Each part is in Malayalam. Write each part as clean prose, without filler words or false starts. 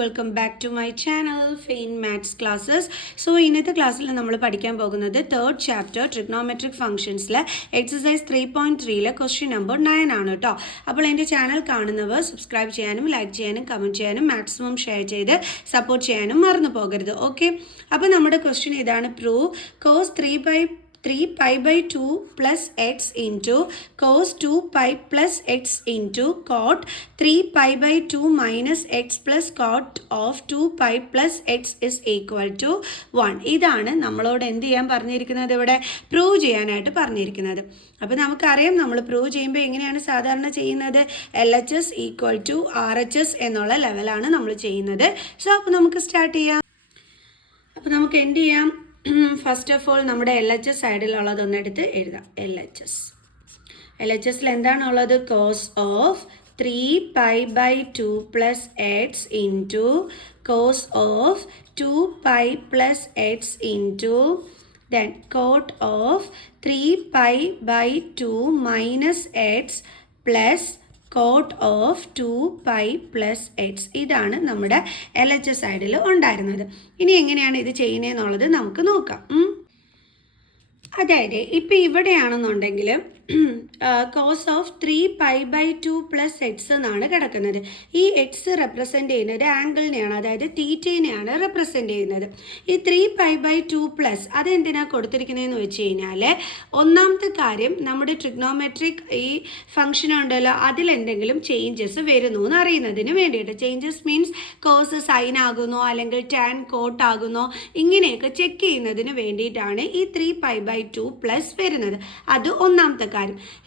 Welcome back to my channel Fein maths classes. So ഇന്നത്തെ ക്ലാസ്സിൽ നമ്മൾ പഠിക്കാൻ പോകുന്നത് തേർഡ് ചാപ്റ്റർ ട്രിഗ്നോമെട്രിക് ഫംഗ്ഷൻസിലെ എക്സസൈസ് 3.3 ക്വസ്റ്റ്യൻ നമ്പർ 9 ആണ് കേട്ടോ. അപ്പോൾ എൻ്റെ ചാനൽ കാണുന്നവർ സബ്സ്ക്രൈബ് ചെയ്യാനും ലൈക്ക് ചെയ്യാനും കമൻറ്റ് ചെയ്യാനും മാക്സിമം ഷെയർ ചെയ്ത് സപ്പോർട്ട് ചെയ്യാനും മറന്നു പോകരുത്. ഓക്കെ, അപ്പോൾ നമ്മുടെ ക്വസ്റ്റ്യൻ ഇതാണ്. Prove cos 3 pi by 2 plus x into cos 2 pi plus x into cot 3 pi by 2 minus x plus cot of 2 pi plus x is equal to 1. ഇതാണ് നമ്മളോട് എന്ത് ചെയ്യാൻ പറഞ്ഞിരിക്കുന്നത്, ഇവിടെ പ്രൂവ് ചെയ്യാനായിട്ട് പറഞ്ഞിരിക്കുന്നത്. അപ്പോൾ നമുക്കറിയാം നമ്മൾ പ്രൂവ് ചെയ്യുമ്പോൾ എങ്ങനെയാണ് സാധാരണ ചെയ്യുന്നത്, LHS ഈക്വൽ ടു RHS എന്നുള്ള ലെവലാണ് നമ്മൾ ചെയ്യുന്നത്. സോ അപ്പോൾ നമുക്ക് സ്റ്റാർട്ട് ചെയ്യാം. അപ്പോൾ നമുക്ക് എന്ത് ചെയ്യാം, ഫസ്റ്റ് ഓഫ് ഓൾ നമ്മുടെ LHS സൈഡിലുള്ളതൊന്ന് എടുത്ത് എഴുതാം. LHSൽ എന്താണുള്ളത്, cos of 3 pi by 2 plus x into cos of 2 pi plus x into then cot of 3 pi by 2 minus x plus cot of 2 pi plus x. ഇതാണ് നമ്മുടെ LHS സൈഡിൽ ഉണ്ടായിരുന്നത്. ഇനി എങ്ങനെയാണ് ഇത് ചെയ്യുന്നതെന്നുള്ളത് നമുക്ക് നോക്കാം. അതായത് ഇപ്പം ഇവിടെയാണെന്നുണ്ടെങ്കിൽ cos of 3 pi by 2 plus x എന്നാണ് കിടക്കുന്നത്. ഈ എക്സ് റെപ്രസെൻ്റ് ചെയ്യുന്നത് ആംഗിളിനെയാണ്, അതായത് തീറ്റേനെയാണ് റെപ്രസെൻ്റ് ചെയ്യുന്നത്. ഈ 3 pi by 2 പ്ലസ് അതെന്തിനാണ് കൊടുത്തിരിക്കുന്നതെന്ന് വെച്ച് കഴിഞ്ഞാൽ, ഒന്നാമത്തെ കാര്യം നമ്മുടെ ട്രിഗ്നോമെട്രിക് ഈ ഫംഗ്ഷൻ ഉണ്ടല്ലോ അതിലെന്തെങ്കിലും ചേഞ്ചസ് വരുന്നു എന്ന് അറിയുന്നതിന് വേണ്ടിയിട്ട്. ചേഞ്ചസ് മീൻസ് കോസ് സൈൻ ആകുന്നോ അല്ലെങ്കിൽ ടാൻ കോട്ട് ആകുന്നോ ഇങ്ങനെയൊക്കെ ചെക്ക് ചെയ്യുന്നതിന് വേണ്ടിയിട്ടാണ് ഈ 3 pi by 2 പ്ലസ് വരുന്നത്. അത് ഒന്നാമത്തെ കാര്യം.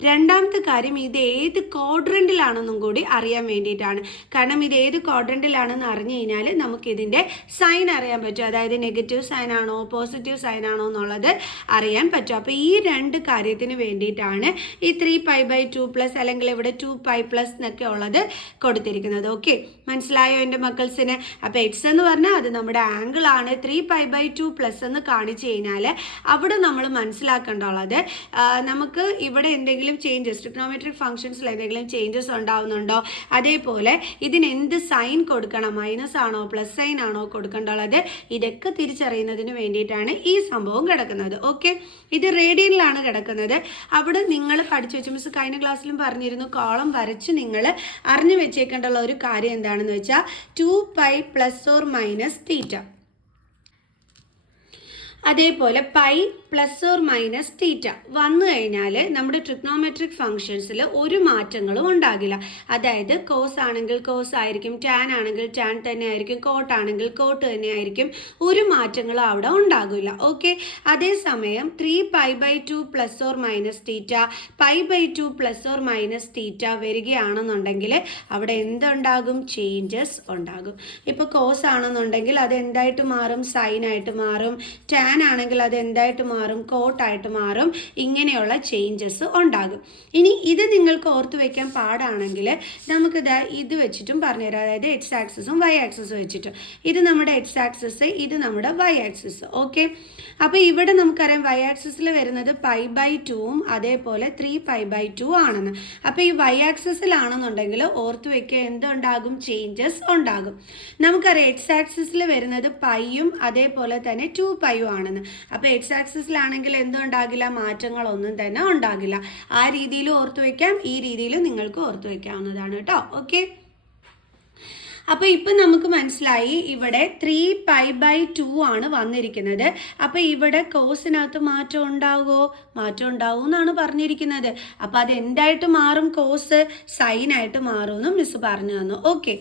രണ്ടാമത്തെ കാര്യം ഇത് ഏത് ക്വാഡ്രന്റിലാണെന്നും കൂടി അറിയാൻ വേണ്ടിയിട്ടാണ്. കാരണം ഇത് ഏത് ക്വാഡ്രന്റിലാണെന്ന് അറിഞ്ഞു കഴിഞ്ഞാൽ നമുക്കിതിൻ്റെ സൈൻ അറിയാൻ പറ്റും, അതായത് നെഗറ്റീവ് സൈൻ ആണോ പോസിറ്റീവ് സൈൻ ആണോ എന്നുള്ളത് അറിയാൻ പറ്റും. അപ്പോൾ ഈ രണ്ട് കാര്യത്തിന് വേണ്ടിയിട്ടാണ് ഈ 3 pi by 2 പ്ലസ് അല്ലെങ്കിൽ ഇവിടെ 2 pi പ്ലസ് എന്നൊക്കെ ഉള്ളത് കൊടുത്തിരിക്കുന്നത്. ഓക്കെ, മനസ്സിലായോ എൻ്റെ മക്കൾസിന്? അപ്പോൾ എക്സ് എന്ന് പറഞ്ഞാൽ അത് നമ്മുടെ ആംഗിൾ ആണ്. 3 pi by 2 പ്ലസ് എന്ന് കാണിച്ചു കഴിഞ്ഞാൽ അവിടെ നമ്മൾ മനസ്സിലാക്കേണ്ടുള്ളത്, നമുക്ക് ഇവിടെ എന്തെങ്കിലും ചേഞ്ചസ് ട്രിഗ്നോമെട്രിക് ഫംഗ്ഷൻസിൽ എന്തെങ്കിലും ചേഞ്ചസ് ഉണ്ടാവുന്നുണ്ടോ, അതേപോലെ ഇതിന് എന്ത് സൈൻ കൊടുക്കണം, മൈനസ് ആണോ പ്ലസ് സൈൻ ആണോ കൊടുക്കേണ്ടുള്ളത്, ഇതൊക്കെ തിരിച്ചറിയുന്നതിന് വേണ്ടിയിട്ടാണ് ഈ സംഭവം കിടക്കുന്നത്. ഓക്കെ, ഇത് റേഡിയനിലാണ് കിടക്കുന്നത്. അവിടെ നിങ്ങൾ പഠിച്ചു വെച്ച മിസ് കഴിഞ്ഞ ക്ലാസ്സിലും പറഞ്ഞിരുന്നു, കോളം വരച്ച് നിങ്ങൾ അറിഞ്ഞു വെച്ചേക്കേണ്ടുള്ള ഒരു കാര്യം എന്താണെന്ന് വെച്ചാൽ 2 pi plus or minus theta, അതേപോലെ pi plus or minus theta വന്നു കഴിഞ്ഞാൽ നമ്മുടെ ട്രിഗ്നോമെട്രിക് ഫംഗ്ഷൻസിൽ ഒരു മാറ്റങ്ങളും ഉണ്ടാകില്ല. അതായത് കോസ് ആണെങ്കിൽ കോസ് ആയിരിക്കും, ടാൻ ആണെങ്കിൽ ടാൻ തന്നെ ആയിരിക്കും, കോട്ട് ആണെങ്കിൽ കോട്ട് തന്നെ ആയിരിക്കും, ഒരു മാറ്റങ്ങളും അവിടെ ഉണ്ടാകില്ല. ഓക്കെ, അതേസമയം 3 pi by 2 plus or minus theta, pi by 2 plus or minus theta വരികയാണെന്നുണ്ടെങ്കിൽ അവിടെ എന്തുണ്ടാകും, ചേഞ്ചസ് ഉണ്ടാകും. ഇപ്പോൾ കോസ് ആണെന്നുണ്ടെങ്കിൽ അത് എന്തായിട്ട് മാറും, സൈനായിട്ട് മാറും. ടാൻ ആണെങ്കിൽ അത് എന്തായിട്ട് മാറും, കോട്ടായിട്ട് മാറും. ഇങ്ങനെയുള്ള ചേഞ്ചസ് ഉണ്ടാകും. ഇനി ഇത് നിങ്ങൾക്ക് ഓർത്ത് വയ്ക്കാൻ പാടാണെങ്കിൽ നമുക്കിത് ഇത് വെച്ചിട്ടും പറഞ്ഞുതരാം, അതായത് എക്സ് ആക്സിസും വൈ ആക്സിസും വെച്ചിട്ടും. ഇത് നമ്മുടെ എക്സ് ആക്സിസ്, ഇത് നമ്മുടെ വൈ ആക്സിസ്. ഓക്കെ, അപ്പോൾ ഇവിടെ നമുക്കറിയാം വൈ ആക്സിസിൽ വരുന്നത് പൈ ബൈ 2ഉം അതേപോലെ 3 pi by 2 ആണെന്ന്. അപ്പോൾ ഈ വൈ ആക്സിസിലാണെന്നുണ്ടെങ്കിൽ ഓർത്ത് വയ്ക്കുക എന്തുണ്ടാകും, ചേഞ്ചസ് ഉണ്ടാകും. നമുക്കറിയാം എക്സ് ആക്സിസിൽ വരുന്നത് പൈയും അതേപോലെ തന്നെ 2 പൈയും ആണെന്ന്. അപ്പോൾ എക്സ് ആക്സിസിലാണെങ്കിൽ എന്തുണ്ടാകില്ല, മാറ്റങ്ങളൊന്നും തന്നെ ഉണ്ടാകില്ല. ആ രീതിയിൽ ഓർത്തു വയ്ക്കാം, ഈ രീതിയിൽ നിങ്ങൾക്ക് ഓർത്തു വയ്ക്കാവുന്നതാണ് കേട്ടോ. ഓക്കെ, അപ്പോൾ ഇപ്പം നമുക്ക് മനസ്സിലായി ഇവിടെ 3 pi by 2 ആണ് വന്നിരിക്കുന്നത്. അപ്പോൾ ഇവിടെ കോസിനകത്ത് മാറ്റം ഉണ്ടാകുമോ, മാറ്റം ഉണ്ടാവും എന്നാണ് പറഞ്ഞിരിക്കുന്നത്. അപ്പോൾ അത് എന്തായിട്ട് മാറും, കോസ് സൈനായിട്ട് മാറുമെന്ന് മിസ് പറഞ്ഞു തന്നു. ഓക്കെ,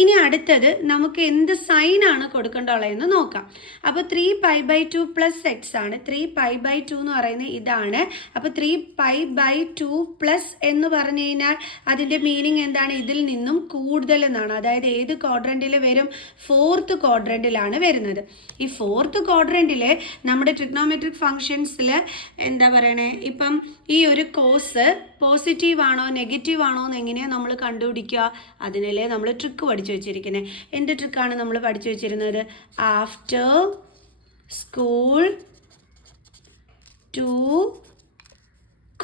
ഇനി അടുത്തത് നമുക്ക് എന്ത് സൈനാണ് കൊടുക്കേണ്ടുള്ളതെന്ന് നോക്കാം. അപ്പോൾ 3 pi by 2 പ്ലസ് എക്സ് ആണ്. 3 pi by 2 എന്ന് പറയുന്നത് ഇതാണ്. അപ്പോൾ 3 pi by 2 പ്ലസ് എന്ന് പറഞ്ഞു കഴിഞ്ഞാൽ അതിൻ്റെ മീനിങ് എന്താണ്, ഇതിൽ നിന്നും കൂടുതൽ എന്നാണ്. അതായത് ഏത് ക്വാഡ്രന്റിൽ വരും, 4th ക്വാഡ്രന്റിലാണ് വരുന്നത്. ഈ 4th ക്വാഡ്രന്റിൽ നമ്മുടെ ട്രിഗ്നോമെട്രിക് ഫംഗ്ഷൻസിൽ എന്താ പറയണേ, ഇപ്പം ഈ ഒരു കോസ് പോസിറ്റീവ് ആണോ നെഗറ്റീവ് ആണോ എന്ന് എങ്ങനെയാണ് നമ്മൾ കണ്ടുപിടിക്കുക, അതിനല്ലേ നമ്മൾ ട്രിക്ക് പഠിച്ചു വെച്ചിരിക്കുന്നത്. എന്ത് ട്രിക്കാണ് നമ്മൾ പഠിച്ചു വെച്ചിരുന്നത്, ആഫ്റ്റർ സ്കൂൾ ടു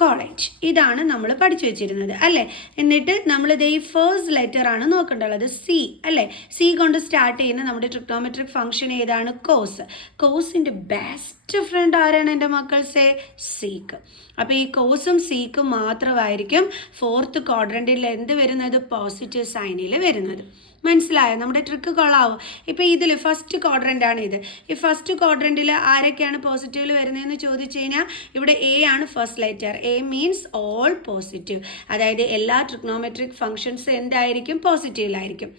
കോളേജ്. ഇതാണ് നമ്മൾ പഠിച്ചു വെച്ചിരുന്നത് അല്ലേ. എന്നിട്ട് നമ്മളിത് ഈ ഫേസ്റ്റ് ലെറ്റർ ആണ് നോക്കേണ്ടുള്ളത്, സി അല്ലേ. സി കൊണ്ട് സ്റ്റാർട്ട് ചെയ്യുന്ന നമ്മുടെ ട്രിഗ്നോമെട്രിക് ഫംഗ്ഷൻ ഏതാണ്? കോസ്. കോസിൻ്റെ ബെസ്റ്റ് ഫ്രണ്ട് ആരാണ് എൻ്റെ മക്കൾസേ? സീക്ക്. അപ്പോൾ ഈ കോസും സീക്കും മാത്രമായിരിക്കും ഫോർത്ത് ക്വാഡ്രൻറ്റിൽ എന്ത് വരുന്നത്? പോസിറ്റീവ് സൈനിൽ വരുന്നത്. മനസ്സിലായോ? നമ്മുടെ ട്രിക്ക് കൊള്ളാവോ? ഇപ്പോൾ ഇതിൽ ഫസ്റ്റ് ക്വാഡ്രൻ്റ് ആണ് ഇത്. ഈ ഫസ്റ്റ് ക്വാഡ്രൻറ്റിൽ ആരൊക്കെയാണ് പോസിറ്റീവിൽ വരുന്നതെന്ന് ചോദിച്ചു കഴിഞ്ഞാൽ ഇവിടെ എ ആണ് first letter. A means all positive. അതായത് എല്ലാ ട്രിഗ്നോമെട്രിക് ഫങ്ഷൻസ് എന്തായിരിക്കും? പോസിറ്റീവിലായിരിക്കും.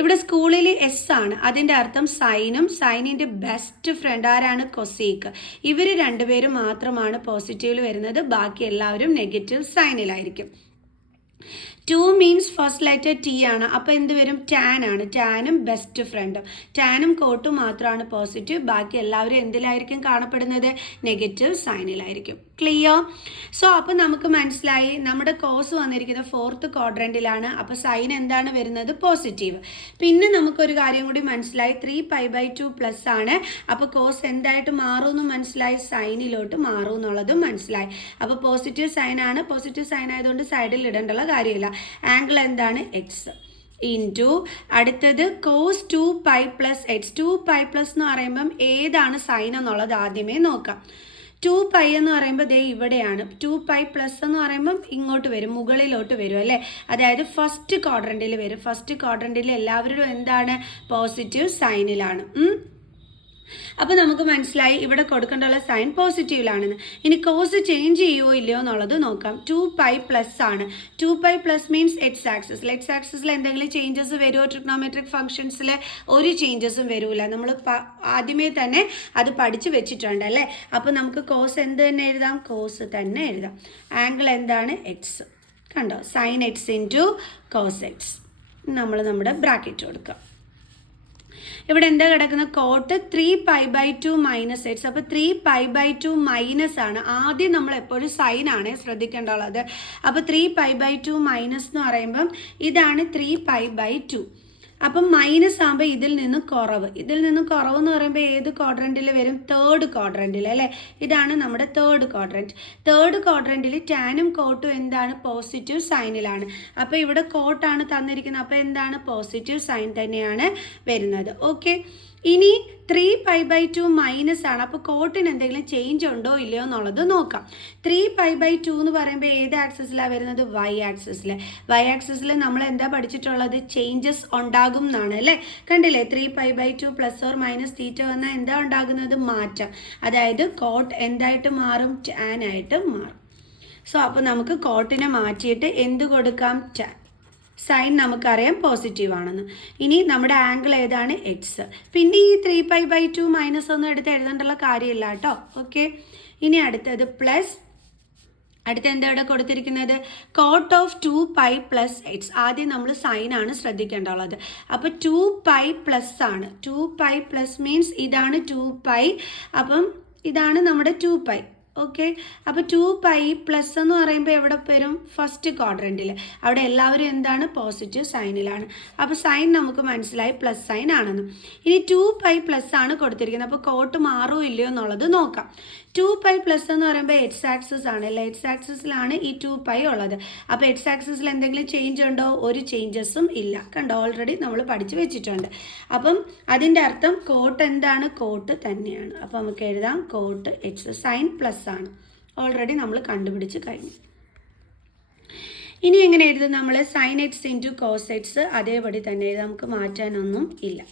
ഇവിടെ സ്കൂളിൽ എസ് ആണ്, അതിൻ്റെ അർത്ഥം സൈനും സൈനിൻ്റെ ബെസ്റ്റ് ഫ്രണ്ട് ആരാണ്? കൊസീക്ക്. ഇവർ രണ്ടുപേരും മാത്രമാണ് പോസിറ്റീവിൽ വരുന്നത്, ബാക്കി എല്ലാവരും നെഗറ്റീവ് സൈനിലായിരിക്കും. 2 മീൻസ് ഫസ്റ്റ് ലെറ്റർ ടി ആണ്, അപ്പോൾ എന്ത് വരും? ടാൻ ആണ്. ടാനും ബെസ്റ്റ് ഫ്രണ്ടും. ടാനും കോട്ടും മാത്രമാണ് പോസിറ്റീവ്, ബാക്കി എല്ലാവരും എന്തിലായിരിക്കും കാണപ്പെടുന്നത്? നെഗറ്റീവ് സൈനിലായിരിക്കും. ക്ലിയർ? സോ അപ്പോൾ നമുക്ക് മനസ്സിലായി നമ്മുടെ കോസ് വന്നിരിക്കുന്നത് ഫോർത്ത് ക്വാഡ്രൻറ്റിലാണ്. അപ്പോൾ സൈൻ എന്താണ് വരുന്നത്? പോസിറ്റീവ്. പിന്നെ നമുക്കൊരു കാര്യം കൂടി മനസ്സിലായി, 3π/2 പ്ലസ് ആണ്. അപ്പോൾ കോസ് എന്തായിട്ട് മാറുമെന്ന് മനസ്സിലായി? സൈനിലോട്ട് മാറും എന്നുള്ളതും മനസ്സിലായി. അപ്പോൾ പോസിറ്റീവ് സൈൻ ആണ്. പോസിറ്റീവ് സൈൻ ആയതുകൊണ്ട് സൈഡിൽ ഇടേണ്ടുള്ള കാര്യമില്ല. ആംഗിൾ എന്താണ്? എക്സ് ഇൻറ്റു അടുത്തത് കോസ് 2π + x. 2π പ്ലസ് എന്ന് പറയുമ്പം ഏതാണ് സൈൻ എന്നുള്ളത് ആദ്യമേ നോക്കാം. 2π എന്ന് പറയുമ്പോൾ ദേ ഇവിടെയാണ്. 2π പ്ലസ് എന്ന് പറയുമ്പം ഇങ്ങോട്ട് വരും, മുകളിലോട്ട് വരും അല്ലേ. അതായത് ഫസ്റ്റ് ക്വാഡ്രൻറ്റിൽ വരും. ഫസ്റ്റ് ക്വാഡ്രൻറ്റിൽ എല്ലാവരും എന്താണ്? പോസിറ്റീവ് സൈനിലാണ്. അപ്പോൾ നമുക്ക് മനസ്സിലായി ഇവിടെ കൊടുക്കേണ്ടുള്ള സൈൻ പോസിറ്റീവിലാണെന്ന്. ഇനി കോസ് ചേഞ്ച് ചെയ്യുമോ ഇല്ലയോ എന്നുള്ളത് നോക്കാം. 2π പ്ലസ് ആണ്. 2π പ്ലസ് മീൻസ് എക്സ് ആക്സിസിൽ. എക്സ് ആക്സിസിൽ എന്തെങ്കിലും ചേഞ്ചസ് വരുമോ? ട്രിഗ്നോമെട്രിക് ഫംഗ്ഷൻസിൽ ഒരു ചേഞ്ചസും വരില്ല. നമ്മൾ ആദ്യമേ തന്നെ അത് പഠിച്ചു വെച്ചിട്ടുണ്ട് അല്ലേ. അപ്പോൾ നമുക്ക് കോസ് എന്ത് തന്നെ എഴുതാം? കോസ് തന്നെ എഴുതാം. ആംഗിൾ എന്താണ്? എക്സ്. കണ്ടോ? Sine x into cos x. നമ്മൾ നമ്മുടെ ബ്രാക്കറ്റ് കൊടുക്കാം. ഇവിടെ എന്താ കിടക്കുന്ന? Cot 3π/2 - x. അപ്പോൾ 3π/2 മൈനസ് ആണ്. ആദ്യം നമ്മൾ എപ്പോഴും സൈൻ ആണ് ശ്രദ്ധിക്കേണ്ടുള്ളത്. അപ്പോൾ 3π/2 മൈനസ് എന്ന് പറയുമ്പം ഇതാണ് 3π/2. അപ്പം മൈനസ് ആകുമ്പോൾ ഇതിൽ നിന്ന് കുറവ്. ഇതിൽ നിന്ന് കുറവെന്ന് പറയുമ്പോൾ ഏത് ക്വാഡ്രൻറ്റിൽ വരും? തേർഡ് ക്വാഡ്രൻറ്റിൽ അല്ലേ. ഇതാണ് നമ്മുടെ തേർഡ് ക്വാഡ്രൻറ്റ്. തേർഡ് ക്വാഡ്രൻറ്റിൽ ടാനും കോട്ടും എന്താണ്? പോസിറ്റീവ് സൈനിലാണ്. അപ്പോൾ ഇവിടെ കോട്ടാണ് തന്നിരിക്കുന്നത്, അപ്പോൾ എന്താണ്? പോസിറ്റീവ് സൈൻ തന്നെയാണ് വരുന്നത്. ഓക്കെ. ഇനി 3π/2 മൈനസ് ആണ്. അപ്പോൾ കോട്ടിന് എന്തെങ്കിലും ചേഞ്ച് ഉണ്ടോ ഇല്ലയോ എന്നുള്ളത് നോക്കാം. 3π/2 എന്ന് പറയുമ്പോൾ ഏത് ആക്സിസിലാണ് വരുന്നത്? വൈ ആക്സിസിൽ. വൈ ആക്സിസിൽ നമ്മൾ എന്താ പഠിച്ചിട്ടുള്ളത്? ചേഞ്ചസ് ഉണ്ടാകും എന്നാണ് അല്ലേ. കണ്ടില്ലേ? 3π/2 പ്ലസ് ഓർ മൈനസ് തീറ്റ വന്നാൽ എന്താ ഉണ്ടാകുന്നത്? മാറ്റം. അതായത് കോട്ട് എന്തായിട്ട് മാറും? ടാൻ ആയിട്ട് മാറും. സോ അപ്പോൾ നമുക്ക് കോട്ടിനെ മാറ്റിയിട്ട് എന്ത് കൊടുക്കാം? ടാൻ. സൈൻ നമുക്കറിയാം പോസിറ്റീവ് ആണെന്ന്. ഇനി നമ്മുടെ ആംഗിൾ ഏതാണ്? എക്സ്. പിന്നെ ഈ 3π/2 മൈനസ് ഒന്നും എടുത്ത് എഴുതേണ്ടുള്ള കാര്യമില്ല കേട്ടോ. ഓക്കെ. ഇനി അടുത്തത് പ്ലസ്. അടുത്ത എന്താ ഇവിടെ കൊടുത്തിരിക്കുന്നത്? Cot of 2π + x. ആദ്യം നമ്മൾ സൈൻ ആണ് ശ്രദ്ധിക്കേണ്ടുള്ളത്. അപ്പോൾ 2π പ്ലസ് ആണ്. 2π പ്ലസ് മീൻസ് ഇതാണ് 2π. അപ്പം ഇതാണ് നമ്മുടെ 2π. ഓക്കെ. അപ്പോൾ 2π പ്ലസ് എന്ന് പറയുമ്പോൾ എവിടെ വരും? ഫസ്റ്റ് ക്വാഡ്രൻറ്റിൽ. അവിടെ എല്ലാവരും എന്താണ്? പോസിറ്റീവ് സൈനിലാണ്. അപ്പോൾ സൈൻ നമുക്ക് മനസ്സിലായി പ്ലസ് സൈൻ ആണെന്ന്. ഇനി 2π പ്ലസ് ആണ് കൊടുത്തിരിക്കുന്നത്. അപ്പോൾ കോട്ട് മാറോ ഇല്ലയോ എന്നുള്ളത് നോക്കാം. 2π പ്ലസ് എന്ന് പറയുമ്പോൾ എക്സ് ആക്സിസ് ആണ് അല്ലേ. എക്സ് ആക്സിസിലാണ് ഈ 2π ഉള്ളത്. അപ്പോൾ എക്സ് ആക്സിസിൽ എന്തെങ്കിലും ചേഞ്ച് ഉണ്ടോ? ഒരു ചേഞ്ചസും ഇല്ല. കണ്ടോ? ഓൾറെഡി നമ്മൾ പഠിച്ചു വെച്ചിട്ടുണ്ട്. അപ്പം അതിൻ്റെ അർത്ഥം കോട്ട് എന്താണ്? കോട്ട് തന്നെയാണ്. അപ്പോൾ നമുക്ക് എഴുതാം കോട്ട് എക്സ്. സൈൻ പ്ലസ് ആണ്. ഓൾറെഡി നമ്മൾ കണ്ടുപിടിച്ച് കഴിഞ്ഞു. ഇനി എങ്ങനെ എഴുതും നമ്മൾ? Sine x into cos x. അതേപടി തന്നെ എഴുതാം, നമുക്ക് മാറ്റാനൊന്നും ഇല്ല.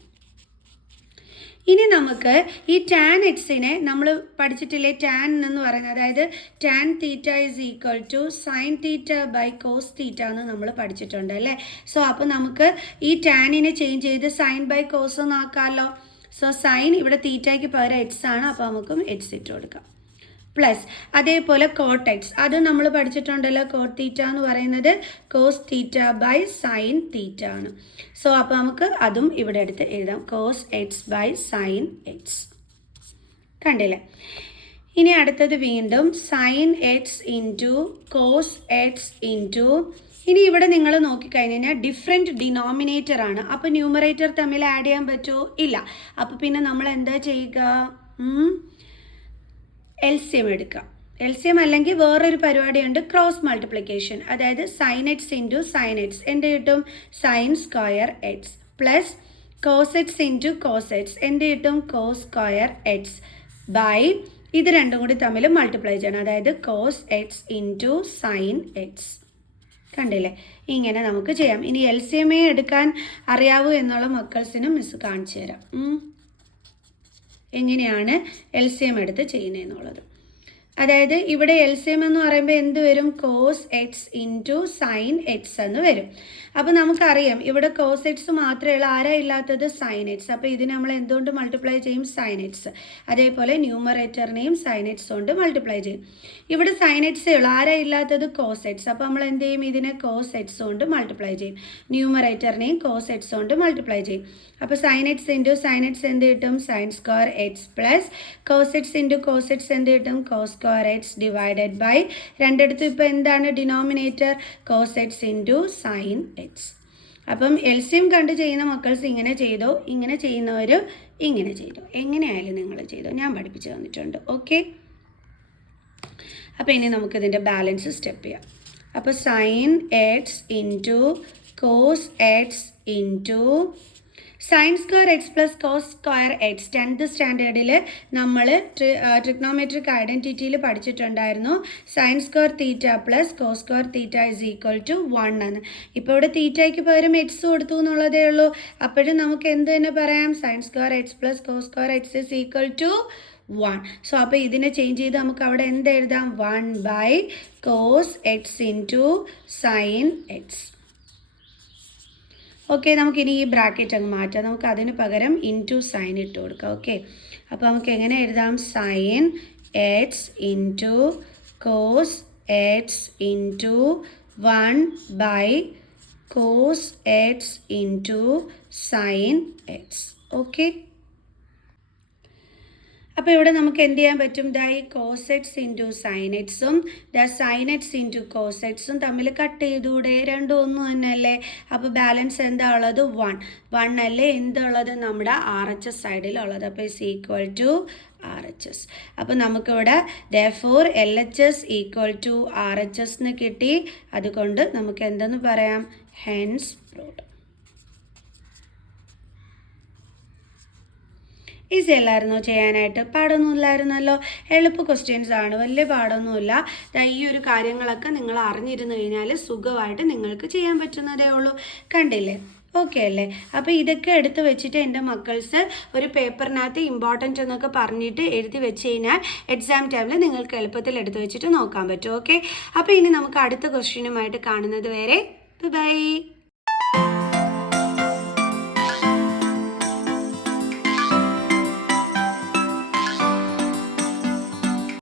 ഇനി നമുക്ക് ഈ ടാൻ എക്സിനെ നമ്മൾ പഠിച്ചിട്ടില്ലേ? ടാൻ എന്ന് പറയുന്നത് അതായത് tan theta is equal to sine theta by cos theta എന്ന് നമ്മൾ പഠിച്ചിട്ടുണ്ട് അല്ലേ. സോ അപ്പോൾ നമുക്ക് ഈ ടാനിനെ ചേഞ്ച് ചെയ്ത് സൈൻ ബൈ കോസ് എന്നാക്കാമല്ലോ. സോ സൈൻ ഇവിടെ തീറ്റയ്ക്ക് പകരം എക്സ് ആണ്, അപ്പോൾ നമുക്കും എക്സ് ഇട്ട് കൊടുക്കാം. പ്ലസ് അതേപോലെ കോട്ട് എക്സ്, അത് നമ്മൾ പഠിച്ചിട്ടുണ്ടല്ലോ. കോട്ട് തീറ്റ എന്ന് പറയുന്നത് cos theta by sine theta ആണ്. സോ അപ്പോൾ നമുക്ക് അതും ഇവിടെ എടുത്ത് എഴുതാം. Cos x by sine x. കണ്ടില്ലേ? ഇനി അടുത്തത് വീണ്ടും sine x into cos x into. ഇനി ഇവിടെ നിങ്ങൾ നോക്കിക്കഴിഞ്ഞ് കഴിഞ്ഞാൽ ഡിഫറെൻറ്റ് ഡിനോമിനേറ്റർ ആണ്. അപ്പോൾ ന്യൂമറേറ്റർ തമ്മിൽ ആഡ് ചെയ്യാൻ പറ്റുമോ? ഇല്ല. അപ്പോൾ പിന്നെ നമ്മൾ എന്താ ചെയ്യുക? LCM എടുക്കാം. LCM അല്ലെങ്കിൽ വേറൊരു പരിപാടിയുണ്ട് ക്രോസ് മൾട്ടിപ്ലിക്കേഷൻ. അതായത് sine x into sine x എന്ത് കിട്ടും? Sine square x plus cos x into cos x എന്ത് കിട്ടും? കോസ് സ്ക്വയർ എക്സ് ബൈ ഇത് രണ്ടും കൂടി തമ്മിൽ മൾട്ടിപ്ലൈ ചെയ്യണം. അതായത് cos x into sine x. കണ്ടില്ലേ? ഇങ്ങനെ നമുക്ക് ചെയ്യാം. ഇനി LCM എടുക്കാൻ അറിയാവൂ എന്നുള്ള മക്കൾസിനും മിസ് കാണിച്ചു തരാം എങ്ങനെയാണ് LCM എടുത്ത് ചെയ്യുന്നതെന്നുള്ളത്. അതായത് ഇവിടെ LCM എന്ന് പറയുമ്പോൾ എന്ത് വരും? Cos x into sine x എന്ന് വരും. അപ്പോൾ നമുക്കറിയാം ഇവിടെ കോസ് എക്സ് മാത്രമേ ഉള്ളൂ, ആരാ ഇല്ലാത്തത്? Sine x. അപ്പോൾ ഇതിന് നമ്മൾ എന്തുകൊണ്ട് മൾട്ടിപ്ലൈ ചെയ്യും? Sine x. അതേപോലെ ന്യൂമറേറ്ററിനെയും സൈൻ എക്സ് കൊണ്ട് മൾട്ടിപ്ലൈ ചെയ്യും. ഇവിടെ സൈൻ എക്സേ ഉള്ളൂ, ആരാ ഇല്ലാത്തത്? Cos x. അപ്പോൾ നമ്മൾ എന്ത് ചെയ്യും? ഇതിനെ കോസ് എക്സ് കൊണ്ട് മൾട്ടിപ്ലൈ ചെയ്യും. ന്യൂമറേറ്ററിനെയും കോസ് എക്സ് കൊണ്ട് മൾട്ടിപ്ലൈ ചെയ്യും. അപ്പോൾ sine x into sine x എന്ത് കിട്ടും? Sine square x plus cos x into cos x എന്ത് കിട്ടും? Cos square x divided by രണ്ടിടത്തും ഇപ്പോൾ എന്താണ് denominator? Cos x into sine x. അപ്പം LCM കണ്ട് ചെയ്യുന്ന മക്കൾസ് ഇങ്ങനെ ചെയ്തോ, ഇങ്ങനെ ചെയ്യുന്നവർ ഇങ്ങനെ ചെയ്തോ, എങ്ങനെയായാലും നിങ്ങൾ ചെയ്തോ, ഞാൻ പഠിപ്പിച്ച് തന്നിട്ടുണ്ട്. ഓക്കെ, അപ്പോൾ ഇനി നമുക്കിതിൻ്റെ ബാലൻസ് സ്റ്റെപ്പ് ചെയ്യാം. അപ്പോൾ sine x into cos x into sine square x plus cos square x 10th സ്റ്റാൻഡേർഡിൽ നമ്മൾ ട്രിഗ്നോമെട്രിക് ഐഡൻറ്റിറ്റിയിൽ പഠിച്ചിട്ടുണ്ടായിരുന്നു. Sine square theta plus cos square theta is equal to 1 എന്ന്. ഇപ്പോൾ ഇവിടെ തീറ്റയ്ക്ക് പകരം എക്സ് കൊടുത്തു എന്നുള്ളതേ ഉള്ളൂ. അപ്പോഴും നമുക്ക് എന്ത് തന്നെ പറയാം? Sine square x plus cos square x is equal to 1. So അപ്പോൾ ഇതിനെ ചേഞ്ച് ചെയ്ത് നമുക്ക് അവിടെ എന്ത് എഴുതാം? 1 by cos x into sine x. Okay, നമുക്കിനി ഈ ബ്രാക്കറ്റ് അങ്ങ് മാറ്റാം. നമുക്ക് അതിന് പകരം ഇൻറ്റു സൈൻ ഇട്ട് കൊടുക്കാം. ഓക്കെ, അപ്പോൾ നമുക്ക് എങ്ങനെ എഴുതാം? Sine x into cos x into 1 by cos x into sine x. Okay, അപ്പോൾ ഇവിടെ നമുക്ക് എന്ത് ചെയ്യാൻ പറ്റും? ഈ കോസ് എക്സ് ഇൻറ്റു സൈൻ എക്സും സൈൻ എക്സ് ഇൻറ്റു കോസ് എക്സും തമ്മിൽ കട്ട് ചെയ്തൂടെ? രണ്ടും ഒന്നും തന്നെയല്ലേ? അപ്പോൾ ബാലൻസ് എന്താ ഉള്ളത്? 1 അല്ലേ എന്തുള്ളത്? നമ്മുടെ RHS സൈഡിലുള്ളത്. അപ്പോൾ ഇസ് ഈക്വൽ ടു RHS. അപ്പോൾ നമുക്കിവിടെ therefore LHS equal to RHS എന്ന് കിട്ടി. അതുകൊണ്ട് നമുക്ക് എന്തെന്ന് പറയാം? Hence proved. ഈസി അല്ലായിരുന്നോ ചെയ്യാനായിട്ട്? പാടൊന്നുമില്ലായിരുന്നല്ലോ. എളുപ്പ ക്വസ്റ്റ്യൻസ് ആണ്, വലിയ പാടൊന്നുമില്ല. ഈ ഒരു കാര്യങ്ങളൊക്കെ നിങ്ങൾ അറിഞ്ഞിരുന്നു കഴിഞ്ഞാൽ സുഖമായിട്ട് നിങ്ങൾക്ക് ചെയ്യാൻ പറ്റുന്നതേ ഉള്ളൂ. കണ്ടില്ലേ? ഓക്കെ അല്ലേ? അപ്പോൾ ഇതൊക്കെ എടുത്ത് വെച്ചിട്ട് എൻ്റെ മക്കൾസ് ഒരു പേപ്പറിനകത്ത് ഇമ്പോർട്ടൻ്റ് എന്നൊക്കെ പറഞ്ഞിട്ട് എഴുതി വെച്ച് കഴിഞ്ഞാൽ എക്സാം ടൈമിൽ നിങ്ങൾക്ക് എളുപ്പത്തിൽ എടുത്ത് വെച്ചിട്ട് നോക്കാൻ പറ്റും. ഓക്കെ, അപ്പോൾ ഇനി നമുക്ക് അടുത്ത ക്വസ്റ്റ്യനുമായിട്ട് കാണുന്നത് വരെ ബൈ.